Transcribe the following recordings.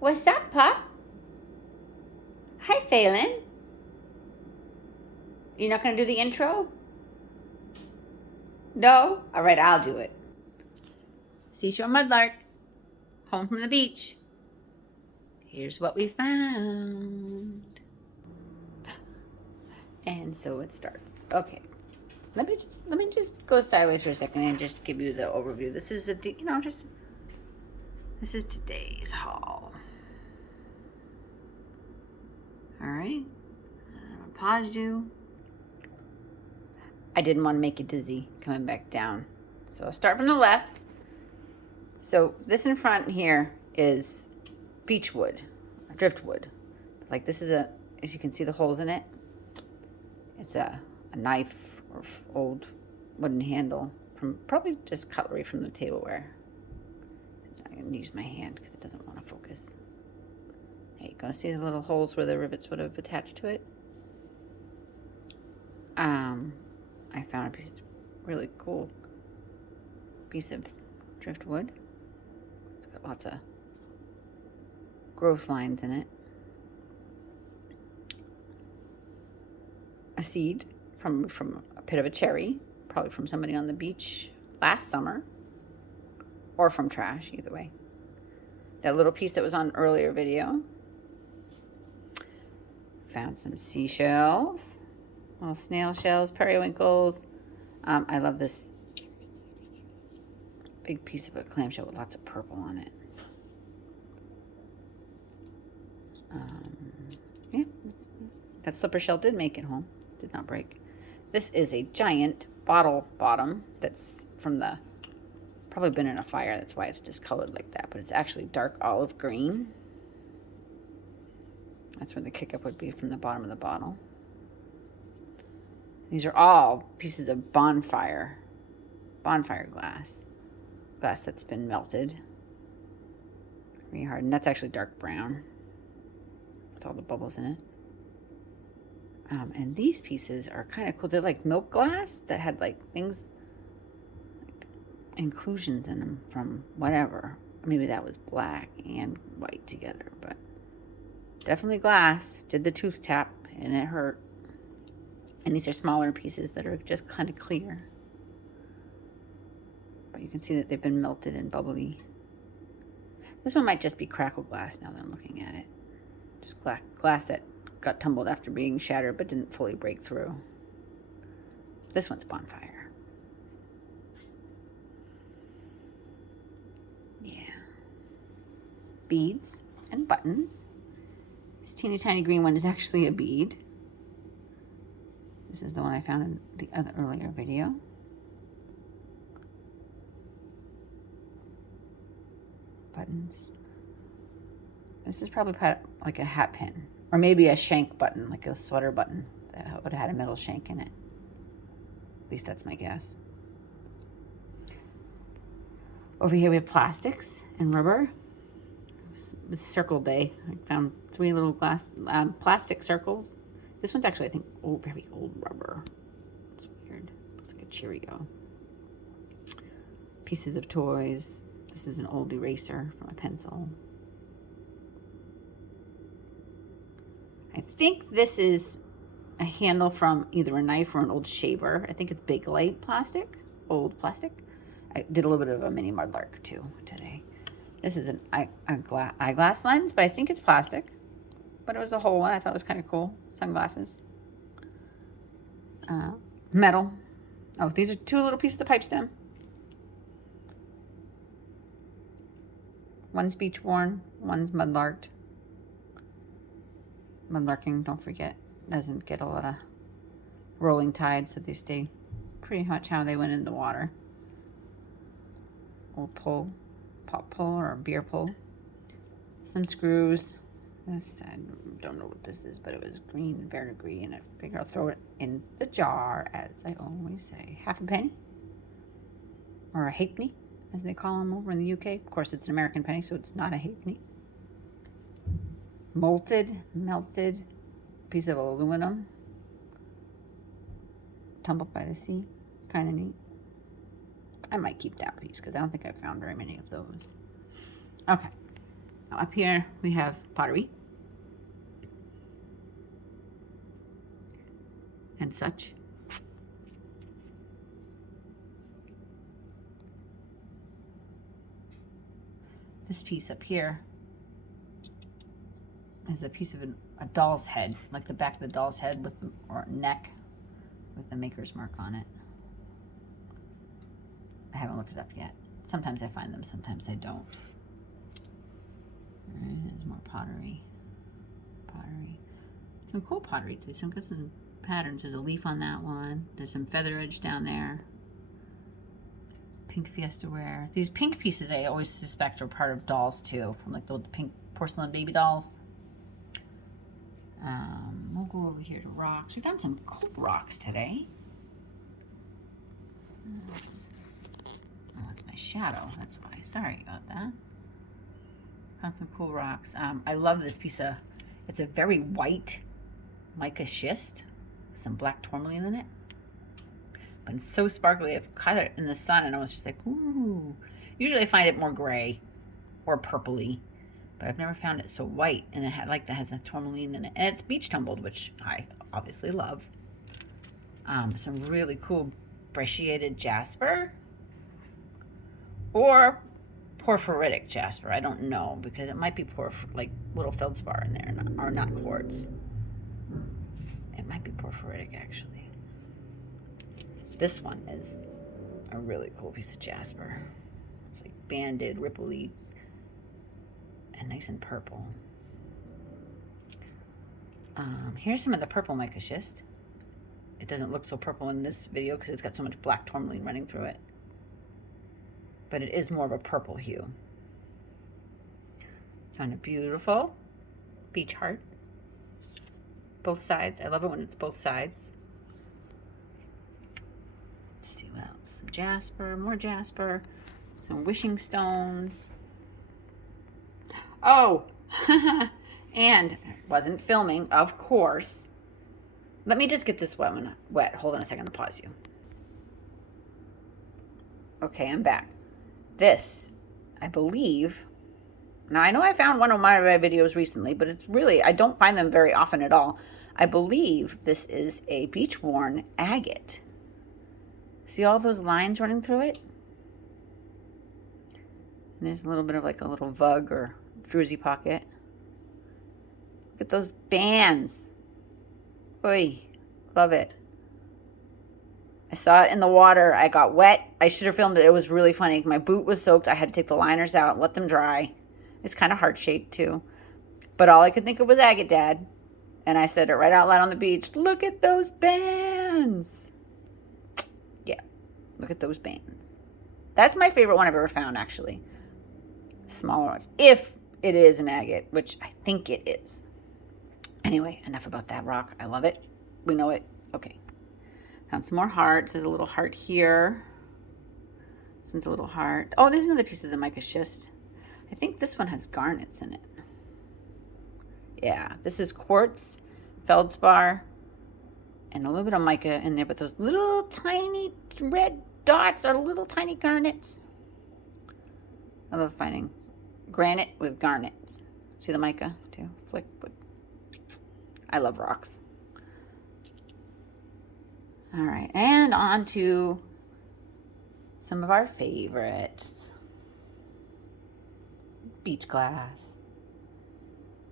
What's up, pup? Hi, Phelan. You're not going to do the intro? No? All right, I'll do it. Seashore Mudlark, home from the beach. Here's what we found. And so it starts. Okay. Let me just go sideways for a second and just give you the overview. This is this is today's haul. All right. I'll pause you. I didn't want to make you dizzy coming back down. So I'll start from the left. So this in front here is beech wood, driftwood. Like this is as you can see the holes in it. It's a knife or old wooden handle from probably just cutlery from the tableware. I'm gonna use my hand because it doesn't want to focus. There you go. See the little holes where the rivets would have attached to it? I found a piece of really cool piece of driftwood. It's got lots of growth lines in it. A seed from a pit of a cherry, probably from somebody on the beach last summer, or from trash, either way. That little piece that was on an earlier video. Found some seashells, little snail shells, periwinkles. I love this big piece of a clamshell with lots of purple on it. Yeah, that slipper shell did make it home. Did not break. This is a giant bottle bottom that's from the, probably been in a fire. That's why it's discolored like that. But it's actually dark olive green. That's where the kick-up would be from the bottom of the bottle. These are all pieces of bonfire glass. Glass that's been melted. Very hard. And that's actually dark brown with all the bubbles in it. And these pieces are kind of cool. They're like milk glass that had like things, like inclusions in them from whatever. Maybe that was black and white together, but definitely glass. Did the tooth tap and it hurt. And these are smaller pieces that are just kind of clear. But you can see that they've been melted and bubbly. This one might just be crackle glass now that I'm looking at it. Just glass that got tumbled after being shattered but didn't fully break through. This one's bonfire. Yeah. Beads and buttons. This teeny tiny green one is actually a bead. This is the one I found in the earlier video. Buttons. This is probably like a hat pin. Or maybe a shank button, like a sweater button that would have had a metal shank in it. At least that's my guess. Over here we have plastics and rubber. It was circle day. I found 3 little plastic circles. This one's actually, I think, very old rubber. It's weird. Looks like a Cheerio. Pieces of toys. This is an old eraser from a pencil. I think this is a handle from either a knife or an old shaver. I think it's Bakelite plastic, old plastic. I did a little bit of a mini Mudlark too today. This is an eyeglass lens, but I think it's plastic. But it was a whole one. I thought it was kind of cool. Sunglasses. Metal. Oh, these are 2 little pieces of pipe stem. One's beach worn, one's mudlarked. Mudlarking, don't forget, doesn't get a lot of rolling tide, so they stay pretty much how they went in the water. Old pull, pop pull or beer pull. Some screws. This, I don't know what this is, but it was green verdigris, and I figure I'll throw it in the jar, as I always say. Half a penny, or a halfpenny, as they call them over in the UK. Of course, it's an American penny, so it's not a halfpenny. Melted piece of aluminum, tumbled by the sea. Kind of neat. I might keep that piece because I don't think I've found very many of those. Okay. Up here we have pottery and such. This piece up here is a piece of a doll's head, like the back of the doll's head with the or neck with the maker's mark on it. I haven't looked it up yet. Sometimes I find them, sometimes I don't. All right, there's more pottery. Pottery. Some cool pottery too. Some got some patterns. There's a leaf on that one. There's some feather edge down there. Pink Fiesta ware. These pink pieces I always suspect are part of dolls too, from like the pink porcelain baby dolls. We'll go over here to rocks. We found some cool rocks today. Oh, that's my shadow. That's why. Sorry about that. Found some cool rocks. I love this piece of, it's a very white mica schist with some black tourmaline in it. But it's so sparkly. I've caught it in the sun and I was just like, ooh. Usually I find it more gray or purpley, but I've never found it so white. And it had like that has a tourmaline in it. And it's beach tumbled, which I obviously love. Some really cool brecciated jasper or porphyritic jasper. I don't know because it might be like little feldspar in there, or not quartz. It might be porphyritic actually. This one is a really cool piece of jasper. It's like banded, ripply, and nice and purple. Here's some of the purple mica schist. It doesn't look so purple in this video because it's got so much black tourmaline running through it. But it is more of a purple hue. Found a beautiful beach heart. Both sides. I love it when it's both sides. Let's see what else. Some jasper, more jasper, some wishing stones. Oh, and wasn't filming, of course. Let me just get this wet. Hold on a second to pause you. Okay, I'm back. This, I believe, now I know I found one of my videos recently, but it's really, I don't find them very often at all. I believe this is a beach worn agate. See all those lines running through it? And there's a little bit of like a little vug or druzy pocket. Look at those bands. Oy, love it. I saw it in the water. I got wet. I should have filmed it. It was really funny. My boot was soaked. I had to take the liners out, let them dry. It's kind of heart-shaped too. But all I could think of was agate, Dad. And I said it right out loud on the beach. Look at those bands. Yeah, look at those bands. That's my favorite one I've ever found, actually. Smaller ones. If it is an agate, which I think it is. Anyway, enough about that rock. I love it. We know it. Okay. Found some more hearts. There's a little heart here. This one's a little heart. Oh, there's another piece of the mica schist. I think this one has garnets in it. Yeah, this is quartz, feldspar, and a little bit of mica in there, but those little tiny red dots are little tiny garnets. I love finding granite with garnets. See the mica too? Flick. I love rocks. All right, and on to some of our favorites. Beach glass.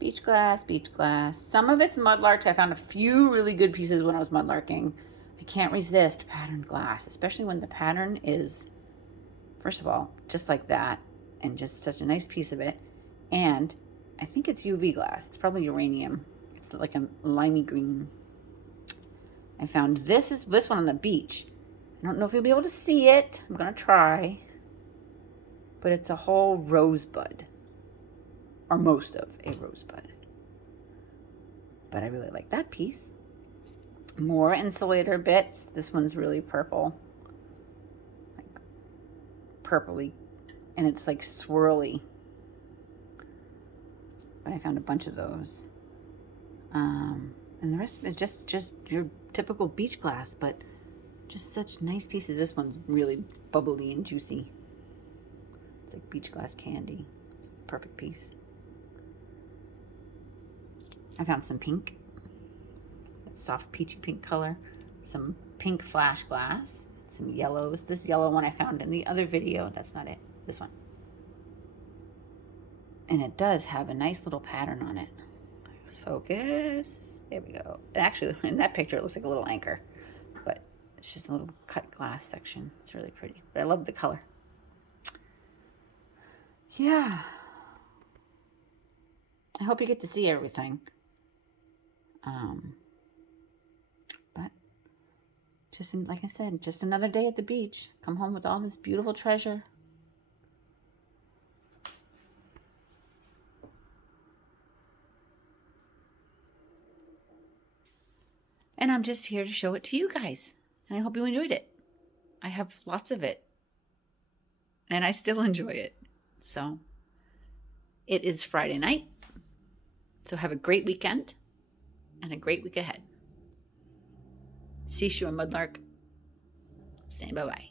Beach glass, beach glass. Some of it's mudlarked. I found a few really good pieces when I was mudlarking. I can't resist patterned glass, especially when the pattern is, first of all, just like that, and just such a nice piece of it. And I think it's UV glass. It's probably uranium. It's like a limey green. I found this one on the beach. I don't know if you'll be able to see it. I'm gonna try. But it's a whole rosebud. Or most of a rosebud. But I really like that piece. More insulator bits. This one's really purple. Like purpley. And it's like swirly. But I found a bunch of those. And the rest of it is just your typical beach glass, but just such nice pieces. This one's really bubbly and juicy. It's like beach glass candy. It's a perfect piece. I found some pink, soft peachy pink color, some pink flash glass, some yellows. This yellow one I found in the other video. That's not it. This one. And it does have a nice little pattern on it. Focus. There we go. Actually, in that picture, it looks like a little anchor, but it's just a little cut glass section. It's really pretty, but I love the color. Yeah. I hope you get to see everything. But just like I said, just another day at the beach. Come home with all this beautiful treasure. And I'm just here to show it to you guys. And I hope you enjoyed it. I have lots of it. And I still enjoy it. So it is Friday night. So have a great weekend and a great week ahead. Seashore Mudlark saying bye-bye.